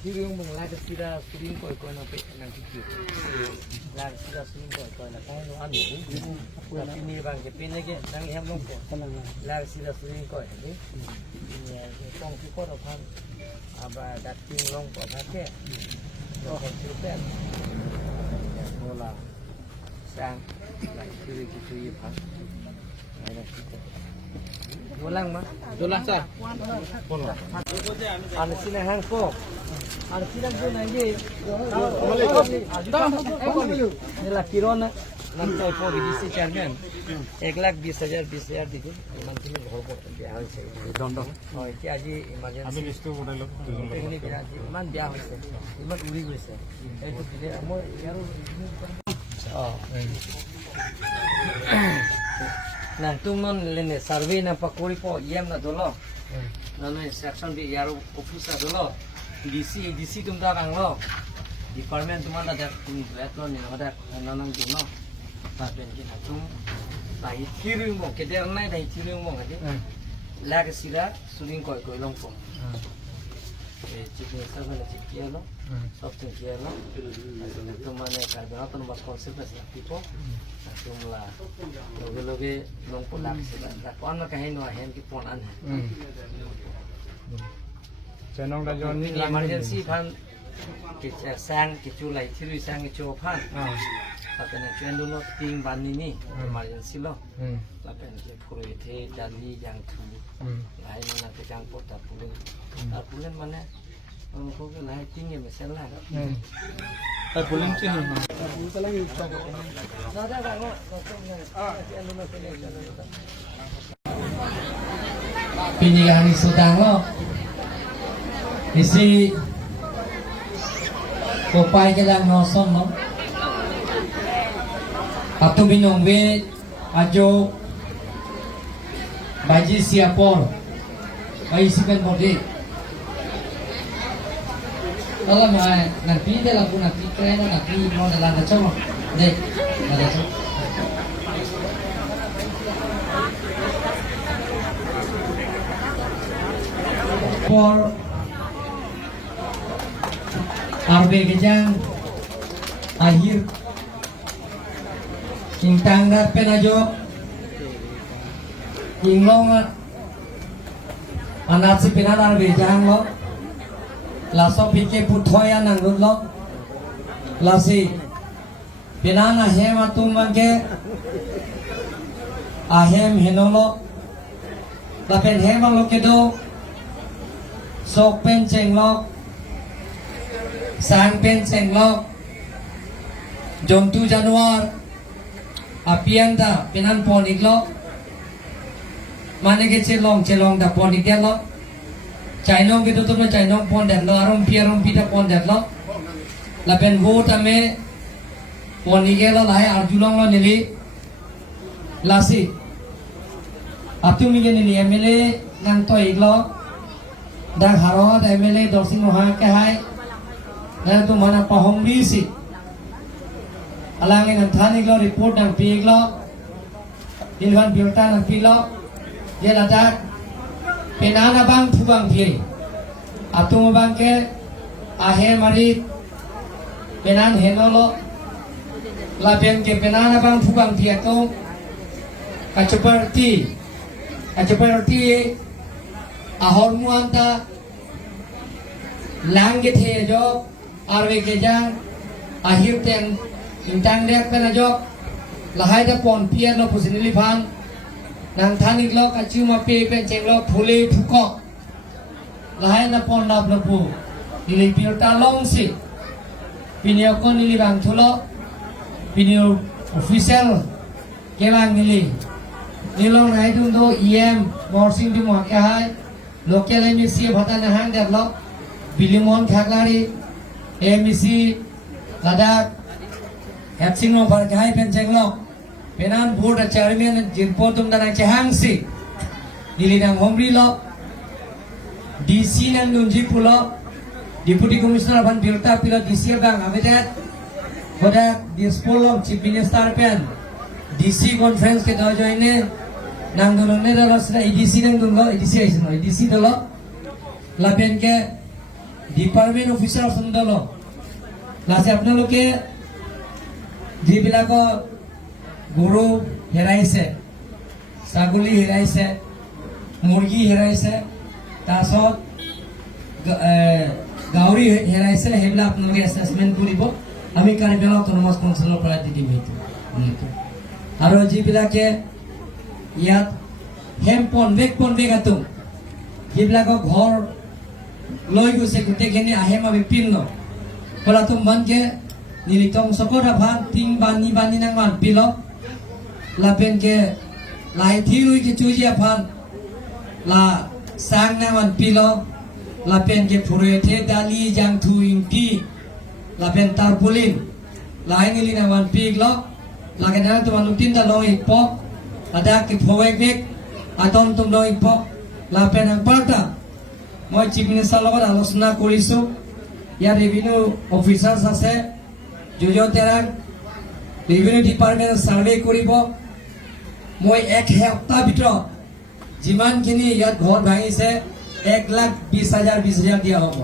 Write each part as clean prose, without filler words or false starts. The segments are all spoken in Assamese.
ที่เรื่องมึงลากระสีดาสุรินทร์ก่อยๆนะเป็ดนางที่เกี่ยวลากระสีดาสุรินทร์ก่อยๆนะใครรู้อันนี้ที่มีบางจะเป็นอะไรกันนางแฮมลงก่อนลากระสีดาสุรินทร์ก่อยนี่เนี่ยต้องที่ก็เราพันอาบาดัดจริงลงก่อนนะแค่ก็ของชื่อแป้งโนลาสร้างหลายชื่อที่พันอะไรที่Dolang mah? Dolang sah. Ada sini Hancock. Ada sini tu nanti. Ini lah kirona. Nanti aku di sini chairman. 1,20,000 dikit. Nanti ni berapa? Dia harus. Dondong. Oh, ini aja emergency. Ambil listu model lo. Ini dia aja. Man dia harus. Iman uri harus. Itu dia. Amo yaru. Oh. Nah, tu non lene survey na pakuri po yam na dolo. Nano section bi yaru office na dolo. DC tum ta kang lo. Department tum na da tum lo ni na nanang tu no. Ta pen ki na tum ta hi thiring mo ke der nai dai thiring mo ngati. Lag sira suling koi long po. Chicken sa bala chicken lo. Something here lo. Tu mane carbonato no mas concept na tipo. Tumla loge long po lag sila la pon ma kahin wa hen ki pon an Chenong da jon ni emergency phan ki sang ki chu lai thiri sang ki chu phan patena chen do no ting ban ni emergency lo la pen ke phuri the jali yang thu lai na ke jang pot ta pulen mane ko ke lai ting ye mesen la ta pulen chi no Pinjang sedang lo, isi kopai kedang noson lo, atau bingung be ajo baji siapor, bayi siapa bodi. Kalau mana nanti dalam pun nanti keren nanti mau dalam macam deh, ada macam. For arbe kejang akhir intang dat penajo inglong anak si penan arbe jang lo laso pike puthoya nang lo lasi penan ahem atum mangke ahem henolo lapen hem lo kedo sok pen cheng lok sang pen cheng lok jontu januar apian da penan ponik lok mane ke chelong da ponik dia lok chainong ke tutup na chainong pon dat lo arom pita pon dat lo la pen vote ame ponik lo lai arjulong lo nili lasi atu mi nili emele nang to iglo dah harawat MLA Dorsi Moha ke hai dan tu mana pahong bisi alangin anthani lo report nang pi lo dilwan biota nang pi lo dia lada penana bang thubang pi atung bang ke ahe mari penan henolo la ben ke penana bang thubang pi atung kachuparti ahor muanta langge the jo arve ke jang ahir ten intang dek pena jo lahai da pon pia no pusinili phan nang thani lo ka chu ma pe pen cheng lo phule phuko lahai na pon nap no pu nili piota long si pinyo kon nili bang thulo pinyo official kelang nili nilong nai dung do em morsing di mo ke hai local MEC bhata nahang develop bilimon khaklari MEC ladak hapsing no par kai pen chenglo penan board chairman jinpo tum dana chehang si dilidang homri lo DC nan dunji pulo deputy commissioner ban birta pilo DC bang abedat boda dispolo chief minister pen DC conference ke do joine nang dulung ne dalo sida EDC nang dulung EDC aisin EDC dalo lapen ke department officer সুন্দৰ লাষ্টে আপোনালোকে যিবিলাকৰ গৰু হেৰাইছে, ছাগলী হেৰাইছে, মুৰ্গী হেৰাইছে, তাৰপিছত গাহৰি হেৰাইছে, সেইবিলাক আপোনালোকে এছেছমেণ্ট কৰিব। আমি কাৰ্বি আংলং অট'নমাছ কাউন্সিলৰ পৰা দি দিম সেইটো। আৰু যিবিলাকে ইয়াত বেগ আতুম যিবিলাকৰ ঘৰ লৈ গৈছে গোটেইখিনি আহে আমি পিন্ন পলাতো মানকে নিলিতং চকৰা ভান টিং বানি nang man pilok lapen ke lai thilui ke chujia phan la sang nang man pilok lapen ke purete dali jang thu ingti lapen tarpulin lai ngili nang man piglo la ke nang tu man tin da long ipok ada ke phowek nek aton tum long ipok lapen ang parta মই চিফ মিনিষ্টাৰৰ লগত আলোচনা কৰিছোঁ। ইয়াত ৰেভিনিউ অফিচাৰ্ছ আছে, যোজতেৰাক ৰেভিনিউ ডিপাৰ্টমেণ্টে ছাৰ্ভে কৰিব। মই 1 সপ্তাহ ভিতৰত যিমানখিনি ইয়াত ঘৰ ভাঙিছে 1,20,000 দিয়া হ'ব।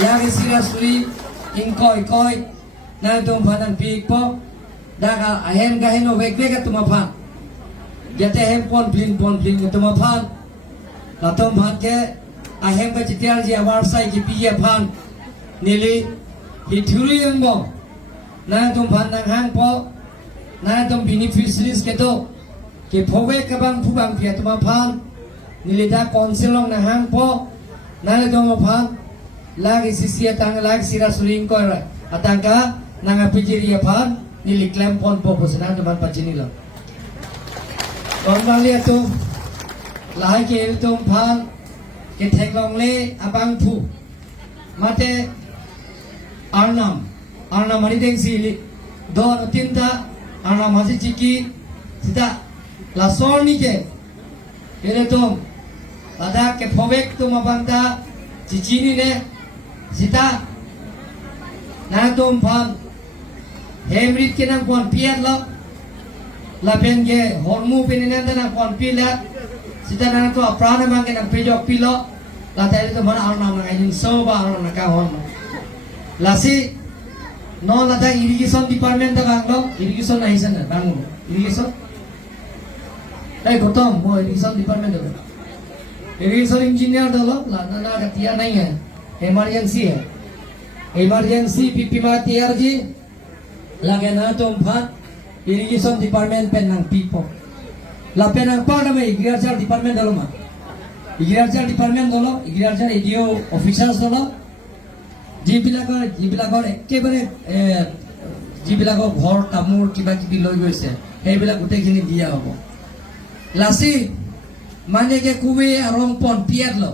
ইয়াকে চিৰা চুৰি ইনকয় নাই তুম ভান পিক পক দাগা আহেন গাহেন বেগে তোমাৰ ভান যাতে হেম পন ফ্লিন তোমাৰ ভান Latom bhanke ahem ka chitiar ji awar sai ki piye phan nili hithuri angbo na tum phan nang hang po na tum beneficiaries ke to ke phowe ka bang phu bang pia tuma phan nili da council long na hang po na le tum phan lagi sisia tang lag sira suring ko ra atangka nang apijiri phan nili claim pon po posna tum pachini lo kon bali tu lai ke tum phan ke thek long le abang thu mate arnam mari deng si do tinta arnam hasi chiki sita la sorni ke ele tum ada ke phobek tum abangta chichini ne sita na tum phan hemrit ke nang kon piat lo la pen ge hormu peninen na kon pila sita nang tu aprana mang nang pejok pilo la tadi tu mana arnam nang ajin soba arnam nang ka hormu lasi no la da irrigation department da banglo irrigation nahi sana bangun irrigation gotom mo irrigation department da irrigation engineer da lo la na ka tia nahi hai emergency pp ma tiar ji lage na tum phat irrigation department pen nang pipo la penang pa na mai agriculture department dalo ma agriculture department dalo agriculture ADO officers dalo যিবিলাকৰ একেবাৰে যিবিলাকৰ ঘৰ তামোৰ কিবা কিবি লৈ গৈছে সেইবিলাক গোটেইখিনি দিয়া হ'ব। লাচি মানে কে কুবে ৰং পন পিয়াৰ ল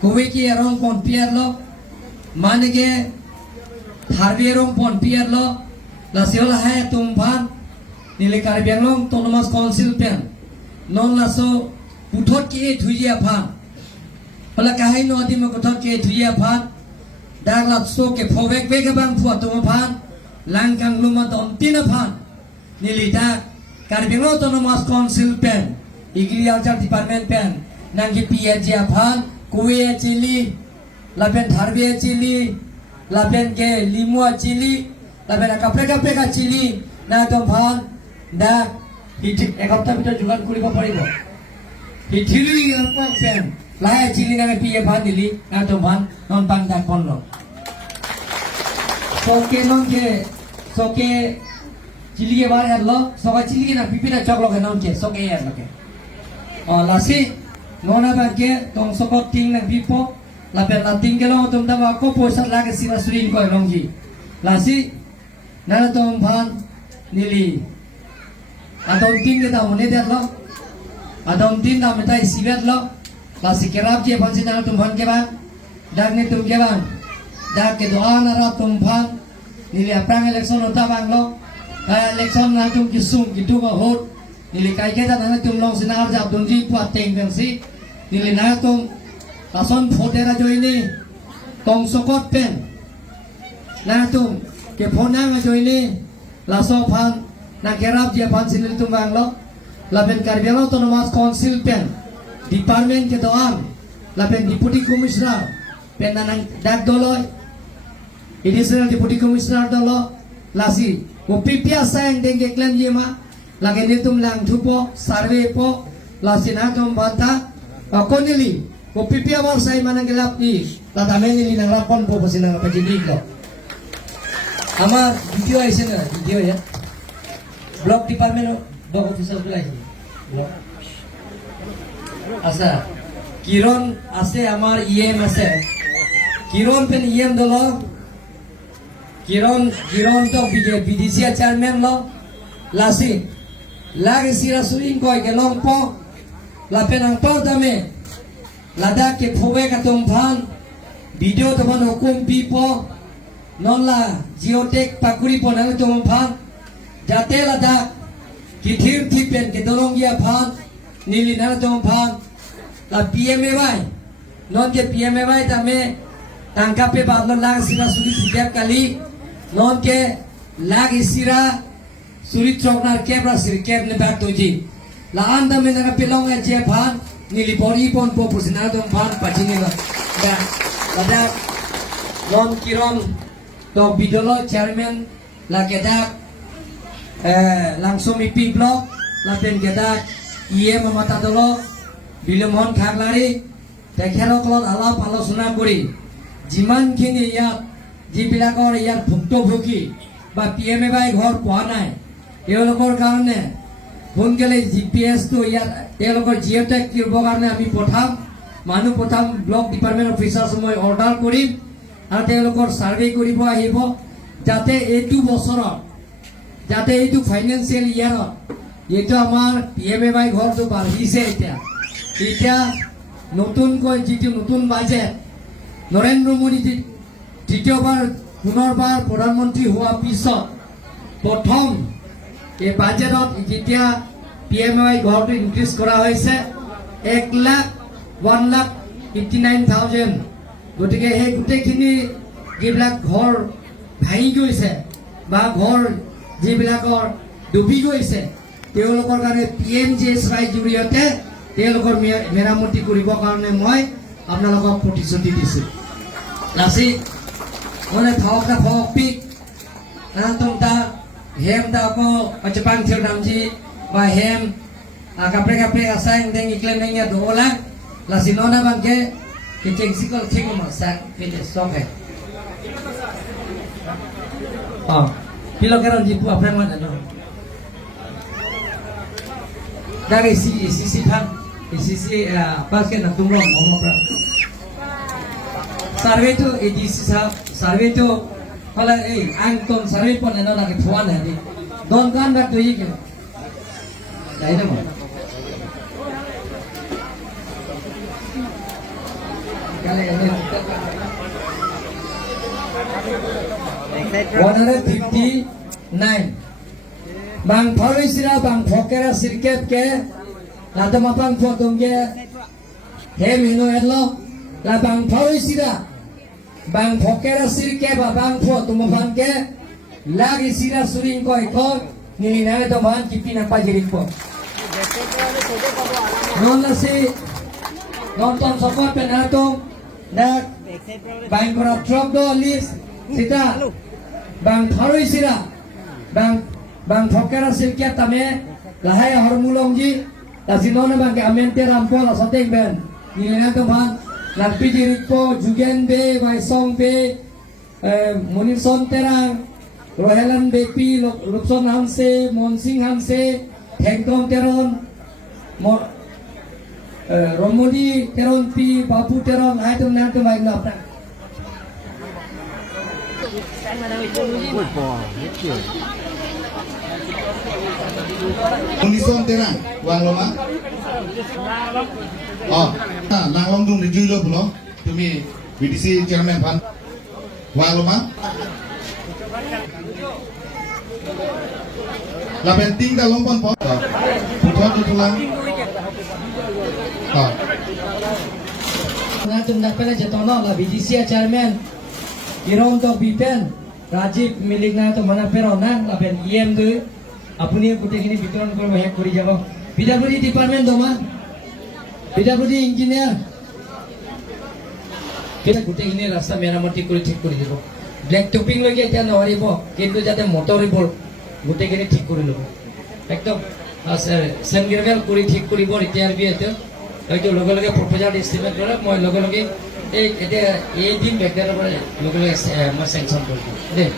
কুবে কি ৰং পন পিয়াৰ ল মানে কে হাৰবি ৰং পন পিয়াৰ ল লাচি হল হাই তুম ভান নীলে কাৰ্বি আংলং অট'নমাছ কাউন্সিল পেন নন লাসো উঠত কি ধুইয়া ভান Pala kahit no adi magutot ke tuya phan daglat so ke phobek be ke bang phuat tuma phan langkang luma don tina phan nilita Karbi Anglong Autonomous Council pen agriculture department pen nangki PHA phan kuwe chili lapen tharbe chili lapen ke limua chili lapen kapre ka chili na tom phan da hitik ekapta bitor jugan kuribo paribo hithili angpang pen Lahir cili nang piye phan dili na to phan non pang dak pon lo soke cili ke bar lo soka cili ke na pipina chok lo ke non ke soke ya lo ke lasi nona ba ke tong sokot ting nang pipo la pe la ting ke lo tum da ba ko poisa la ke sira surin ko long ji lasi na to phan nili adon ting ke da mone der lo adon ting da metai sivet lo Lasi kerap je pansi nang tumpan ke bang, dak ni tum ke bang, dak ke doa nara tumpan, nili aprang election uta bang lo, kaya election nang tum kisung gitu ba hot, nili kaya kita nang tum long sinar jab dunji puat teng bangsi, nili nang tum lason fotera jo ini, tong sokot pen, nang tum ke phonang jo ini, laso pan, nang kerap je pansi nili tum bang lo, lapen Karbi Anglong Autonomous Council pen. Department ke doan la pen deputy commissioner pen nanang dak doloi additional deputy commissioner dolo lasi ko pipia sang denge claim yema lagi nitum lang thupo survey po lasi na tom banta konili ko pipia war sai manang gelap ni la tameni ni nang lapon po pasinang pajindi ko আমার ভিডিও আইছে না video ya block department block officer গুলো আইছে আচ্ছা কিরণ আছে আমার ইএম আছে কিরণ পেন ইএম দল কিরণ তো বিডিসি চেয়ারম্যান ল লাসি লাগে সিরা সুইং কয় গেলং প লাপেন আং পাও দামে লাদা কে ফোবে কাতম ভান ভিডিও তখন হুকুম পিপো nonla geotek pakuri ponang tong phan jate lada kithir thipen ke dolong ya phan nili na tong phan la PMAY non ke PMAY tame tangka pe badlo lag sira suri sibyak kali non ke lag isira suri choknar kebra sir keb ne bat toji la anda me na pelong ya je phan nili bori pon po pusina tong phan pachini la lada non kiron to bidolo chairman la kedak langsung IP blok la pen kedak IM mata dolo bilemon khaglari tekhero klot alap alosona kori jiman khini ya jibilakor ya bhukto bhuki ba PMAY ghor poa nai eolokor karone phone gele GPS to ya eolokor geotech kirbo karone ami potham manu potham block department officer somoy order kori আর তেওঁলোকৰ সাৰ্ভে কৰিব আহিব যাতে এইটো বছৰত যাতে এইটো ফাইনান্সিয়াল ইয়াৰত এইটো আমাৰ PMAY ঘৰটো বাঢ়িছে এতিয়া নতুনকৈ যিটো নতুন বাজেট নৰেন্দ্ৰ মোদী দ্বিতীয়বাৰ পুনৰবাৰ প্ৰধানমন্ত্ৰী হোৱাৰ পিছত প্ৰথম এই বাজেটত যেতিয়া PMAY ঘৰটো ইনক্ৰিজ কৰা হৈছে 1,59,000 গতিকে এই গোটেইখিনি যিবিলাক ঘৰ ভাঙি গৈছে বা ঘৰ যিবিলাকৰ ডুবি গৈছে তেওঁলোকৰ কাৰণে PMJSY জৰিয়তে তেওঁলোকৰ মেৰামতি কৰিবৰ কাৰণে মই আপোনালোকক প্ৰতিশ্ৰুতি দিছোঁ লাসি মানে থাকা পিক তোমটা হেম দাকো পাচপাং থিৰ নামজি বা হেম কাপড়ে আসাই দেং ইকলে নেঙিয়া দোলা lassi ননা Banke Kecing sikol king masak pilih soke. Oh, pilih keran jipu apa yang mana no? Dari sisi pan, sisi pas ke nak tunggu ngomong apa? Survey tu edisi survey tu kalau angton survey pun ada nak tuan hari. Don kan dah tu ini. Dah ini mana? Kali ini 159 bang phari sira bang phokera sirket ke ladam apang photom ke he mino edlo la bang phari sira bang phokera sirke ba bang photom apang ke lagi sira suring koi kor nili nane to man kipina pajirik po non nasi nonton support penatong dak bang korap drop do list sita bang tharoi sira bang phokera silkia tame lahai hormulong ji tasinona bang ke amente rampol asateng ben nilena to bang lampi jirikpo jugen be waisong be munison terang rohelan bepi lupson hamse monsing hamse thengtong teron Romodi teron pi bapu teron hai tu nanti baik nak. Munison terang wang loma. Oh, nang long dung review lo belum? Tumi BDC chairman pan wang loma. La penting dah lompon po. Putra tu pulang. Nanti nak pernah jatuh lah BDC chairman Irong to Bipen Rajiv milik na to mana pero na laben EM tu apuni putih ini bitoran kau banyak kuri jawab PWD department doma PWD engineer তেতিয়া গোটেইখিনি ৰাস্তা মেৰামতি কৰি ঠিক কৰি দিব ব্লেক টপিংলৈকে এতিয়া নোৱাৰিব কিন্তু যাতে মটৰবোৰ গোটেইখিনি ঠিক কৰি ল'ব একদম চেনগ্ৰেভেল কৰি ঠিক কৰিব এতিয়া হয়তো লগে লগে প্ৰপ'জাল এষ্টিমেট কৰে মই লগে লগে এই এতিয়া এদিন বেগদাৰৰ পৰা লগে লগে মই চেংচন কৰি দিম দেই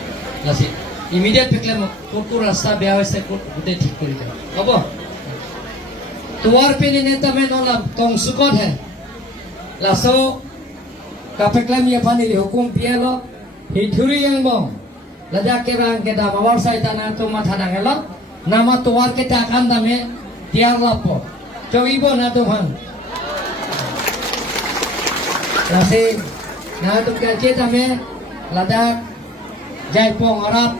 লাচিত ইমিডিয়েট থাকিলে ক'ত ৰাস্তা বেয়া হৈছে ক'ত গোটেই ঠিক কৰি দিম হ'ব তোমাৰ পিনে নেতা মে নলাম টংচুকত হে লাচো kapeklam ya pani hukum pielo hithuri yang bong lajak kerang kita mawar sai tanah tu mata dangelok nama tuar kita akan dame tiar lapo coba na Tuhan lasi na tu kerja dame lajak jaipong Arab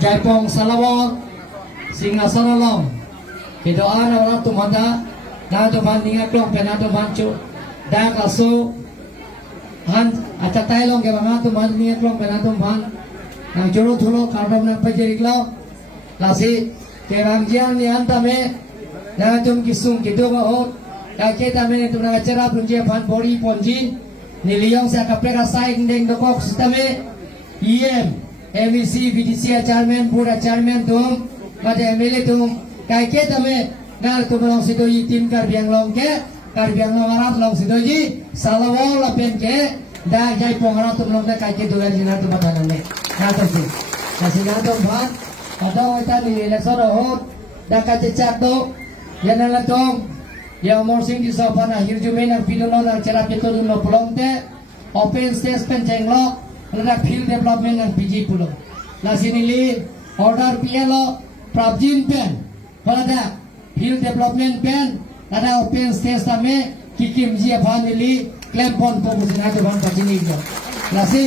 jaipong salawat singasanalong kidoan orang tu mata na to ban ninga klong pe na to ban chu da ka su han acha tai long ke banga to ban ninga klong pe na to ban na choro thulo karbon na pa jeri klo la si ke ram jian ni an ta me na tum ki sung ki do ba ho ka ke ta me tu na chera pun je ban bori ponji ni liong sa ka pe ka sai ndeng do kok sisteme em MEC BDC chairman board chairman tum ba de MLA tum ka ke ta me ngal tu long sidoji tim Karbiang long Arab long sidoji salawol la pen ke da jai pongara tu long ka ke doya jina tu batanan ne na to si na si na to bhat pada wata ni election ho da ka che chak do yana la tong ya mor sing di sopana hirjume na pilono na chera ke to no polong te open space pen jenglo la field development na PG pulo la sinili order PLO prabjin pen pada field development pen ada open space tame kikim jia family claim pon popusina to ban pachini jo lasi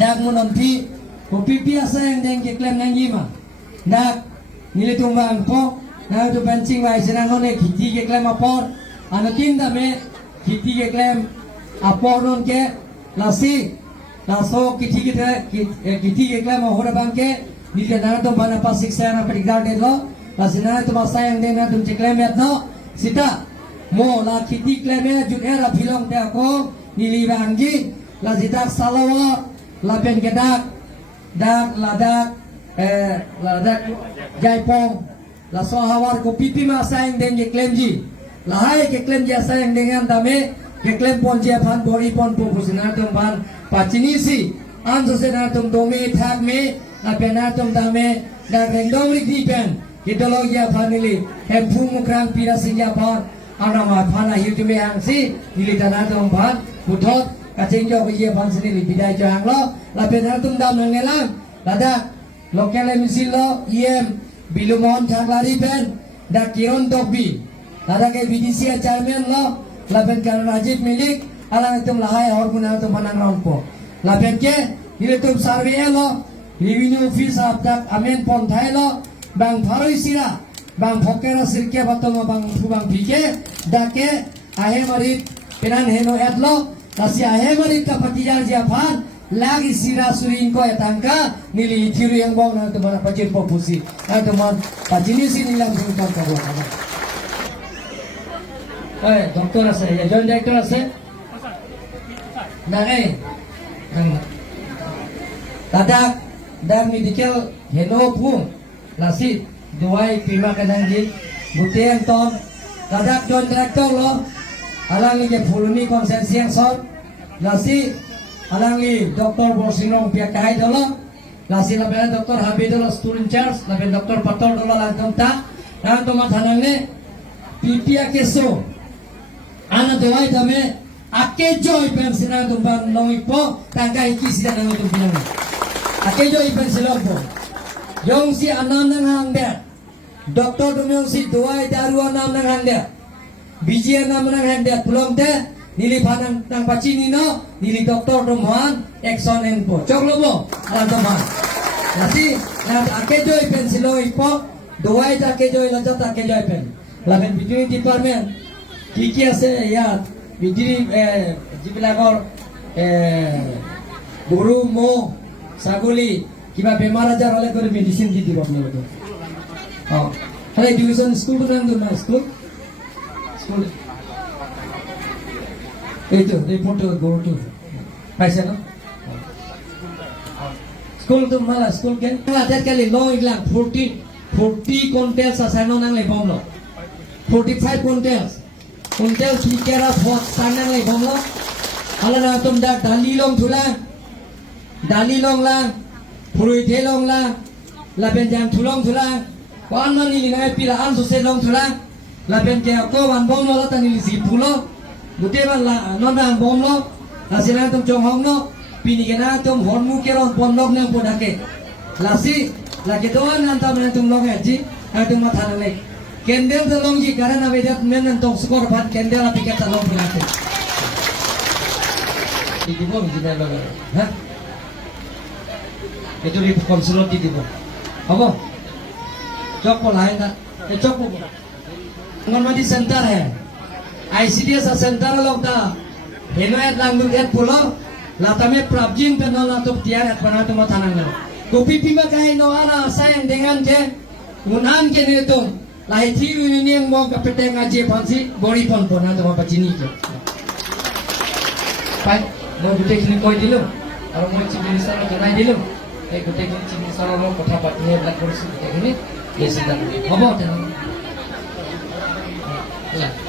dak munonti kopi asa yang deng ke claim nangi ma dak nile tumbang po na to benching wai sinangone khiti ke claim apor anatin tame khiti ke claim aporon ke lasi laso kiti ke claim hora bangke nile na to bana pasik sana perigdar de lo lasina tu masa yang dena tum ceklemet no sita mo la kiti kleme jun era filong te ako nili banggi la sita salawa la pen kedak ladak jaipong la so hawar ko pipi masa yang den klemji la hai ke klemji asa yang dengan dame ke klem pon je phan bori pon pu busina tum ban pachini si an so se na tum domi thak me la pena tum dame da rendong ri pen Ideologia family hempu mukrang pira Singapore anama phana yutume angsi nilitana dong bhan puthot kaching jo ye bhan sini bidai jo anglo la pena tum dam ngelam lada local misil lo em bilumon thaglari pen da kiron dobi lada ke BDC chairman lo la pen kan Rajiv Milik ala tum lahai aur guna tum banang rompo la pen ke nilitum survey lo revenue office abdak amen pon thai lo bang Faroi sira bang Phokera sirke batoma bang phubang pike dake ahe marit penan heno edlo nasi ahe marit ka patijar japhan lagi sira suring ko etangka nili thiru yang bong na tumana pajir popusi na tuman pajini si nilang singkam ka bo doktor ase ya joint director ase na dadak dan medical heno phum lasit duai pima kadang di butian ton kadak joint director lo alang ni je fuluni konsensi yang son lasi alang ni doktor Borsinong pihak kai dolo lasi laben doktor Habib dolo student charge laben doktor Pator dolo lantam ta dan tomat hanang ne pipia keso ana duai dame ake joy pensina tumban longipo tangga iki sida nang tumpinan ake joy pensilompo Yong si anam nang hangde, doktor dumyong si duai daru anam nang hangde, biji anam nang hangde, pulong te nili panang nang pacini no, nili doktor dumhan ekson enpo, coklo mo, alam dumhan. Nasi nang akejoy pen silo ipo, duai ta akejoy lajat akejoy pen, laben biji department, kiki ase ya biji jibilagor buru mo saguli কিবা বেমাৰ আজাৰ হলে কৰে মেডিসিন দি দিব আপনাদেৰ হলে ডিভিশন স্কুল তো নাম না স্কুল এইটো ৰিপৰ্টটো গৰুটো পাইছে ন স্কুল তোমালা স্কুল কেন আজিকালি ল এইবিলাক 40 কণ্টেষ্ট আছে ন নাংলাই বম ল 45 কণ্টেষ্ট ফিকেৰা ফট তাৰ নাংলাই বম ল আলাদা তুম দালি লং থুলা দালি লং লা ফুৰুই থে লং লা লাবেন জান থুলং থুলা কোন মানি লিনাই পিলা আন সুসে লং থুলা লাবেন কে ko wan bom lo tani li si phulo gute ban la non bang bom lo asina tum chong hong no pini ke na tum hon mu ke ron pon lok ne pon hake lasi la ke don nan tam ne tum lok ji ha tum ma thana le kendel de long ji karana ve dat men nan tong skor phan kendel api ke ta long pina ke di bom ji na lo ha itu di konsulot di bom apa chok po lain ta chok po anganwadi centre है आईसीडीएस सेंटर लोग दा हेनोएट लांगुल एट पुलो लाता में प्राप्जिंग पे नो ना तो तियार एट बना तो मथाना ना कोपी पीमा काहे नो आना सायन dengan के उनान के ने तो लाई थी यूनियन मो का पेटेंगा जे फांसी बड़ी पन पना तो मा बचिनी के पाइ मो गुटे खिनि कइ दिलु और मो चिबिनि सर जनाइ दिलु ए गुटे खिनि चिबिनि सर मो कथा पातिने ब्लैक करछि गुटे खिनि ये सिद्धांत हबो तेन Yeah.